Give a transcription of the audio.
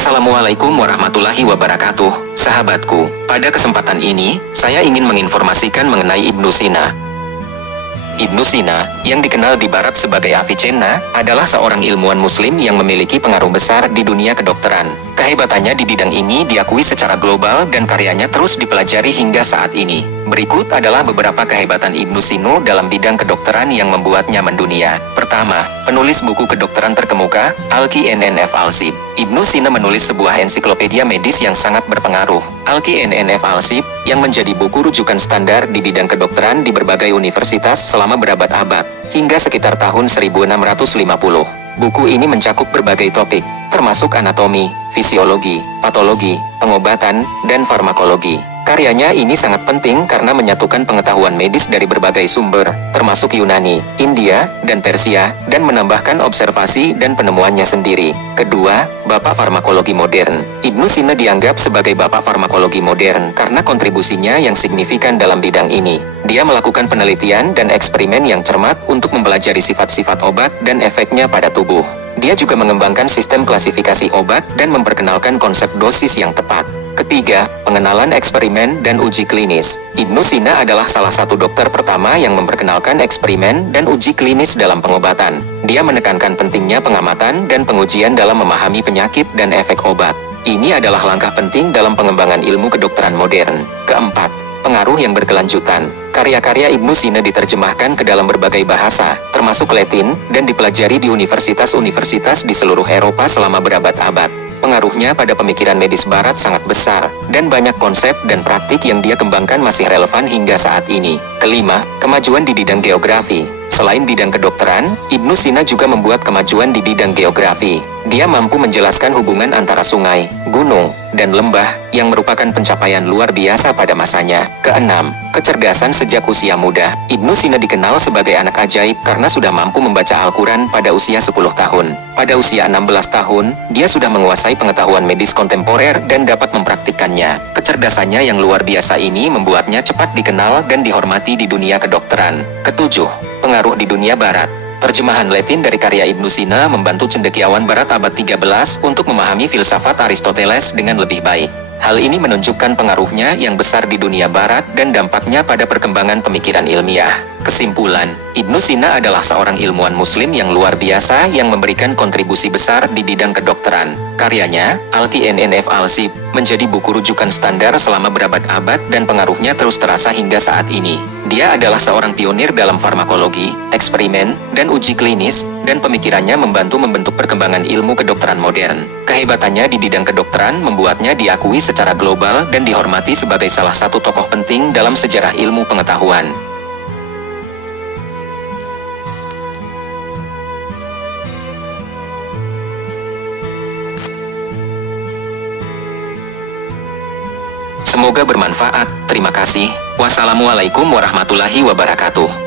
Assalamualaikum warahmatullahi wabarakatuh, sahabatku. Pada kesempatan ini, saya ingin menginformasikan mengenai Ibnu Sina. Ibnu Sina, yang dikenal di Barat sebagai Avicenna, adalah seorang ilmuwan muslim yang memiliki pengaruh besar di dunia kedokteran. Kehebatannya di bidang ini diakui secara global dan karyanya terus dipelajari hingga saat ini. Berikut adalah beberapa kehebatan Ibnu Sina dalam bidang kedokteran yang membuatnya mendunia. Pertama, penulis buku kedokteran terkemuka, Al-Kinnf Al-Sib. Ibnu Sina menulis sebuah ensiklopedia medis yang sangat berpengaruh, Al-Kinnf Al-Sib, yang menjadi buku rujukan standar di bidang kedokteran di berbagai universitas selama berabad-abad, hingga sekitar tahun 1650. Buku ini mencakup berbagai topik, termasuk anatomi, fisiologi, patologi, pengobatan, dan farmakologi. Karyanya ini sangat penting karena menyatukan pengetahuan medis dari berbagai sumber, termasuk Yunani, India, dan Persia, dan menambahkan observasi dan penemuannya sendiri. Kedua, Bapak Farmakologi Modern. Ibnu Sina dianggap sebagai Bapak Farmakologi Modern karena kontribusinya yang signifikan dalam bidang ini. Dia melakukan penelitian dan eksperimen yang cermat untuk mempelajari sifat-sifat obat dan efeknya pada tubuh. Dia juga mengembangkan sistem klasifikasi obat dan memperkenalkan konsep dosis yang tepat. Ketiga, pengenalan eksperimen dan uji klinis. Ibnu Sina adalah salah satu dokter pertama yang memperkenalkan eksperimen dan uji klinis dalam pengobatan. Dia menekankan pentingnya pengamatan dan pengujian dalam memahami penyakit dan efek obat. Ini adalah langkah penting dalam pengembangan ilmu kedokteran modern. Keempat, pengaruh yang berkelanjutan. Karya-karya Ibnu Sina diterjemahkan ke dalam berbagai bahasa, termasuk Latin, dan dipelajari di universitas-universitas di seluruh Eropa selama berabad-abad. Pengaruhnya pada pemikiran medis Barat sangat besar, dan banyak konsep dan praktik yang dia kembangkan masih relevan hingga saat ini. Kelima, kemajuan di bidang geografi. Selain bidang kedokteran, Ibnu Sina juga membuat kemajuan di bidang geografi. Dia mampu menjelaskan hubungan antara sungai, gunung, dan lembah, yang merupakan pencapaian luar biasa pada masanya. Keenam, kecerdasan sejak usia muda. Ibnu Sina dikenal sebagai anak ajaib karena sudah mampu membaca Al-Quran pada usia 10 tahun. Pada usia 16 tahun, dia sudah menguasai pengetahuan medis kontemporer dan dapat mempraktikkannya. Kecerdasannya yang luar biasa ini membuatnya cepat dikenal dan dihormati di dunia kedokteran. Ketujuh, pengaruh di dunia Barat. Terjemahan Latin dari karya Ibnu Sina membantu cendekiawan Barat abad 13 untuk memahami filsafat Aristoteles dengan lebih baik. Hal ini menunjukkan pengaruhnya yang besar di dunia Barat dan dampaknya pada perkembangan pemikiran ilmiah. Kesimpulan, Ibnu Sina adalah seorang ilmuwan muslim yang luar biasa yang memberikan kontribusi besar di bidang kedokteran. Karyanya, Al-Kinnf Al-Sib, menjadi buku rujukan standar selama berabad-abad dan pengaruhnya terus terasa hingga saat ini. Dia adalah seorang pionir dalam farmakologi, eksperimen, dan uji klinis, dan pemikirannya membantu membentuk perkembangan ilmu kedokteran modern. Kehebatannya di bidang kedokteran membuatnya diakui secara global dan dihormati sebagai salah satu tokoh penting dalam sejarah ilmu pengetahuan. Semoga bermanfaat. Terima kasih. Wassalamualaikum warahmatullahi wabarakatuh.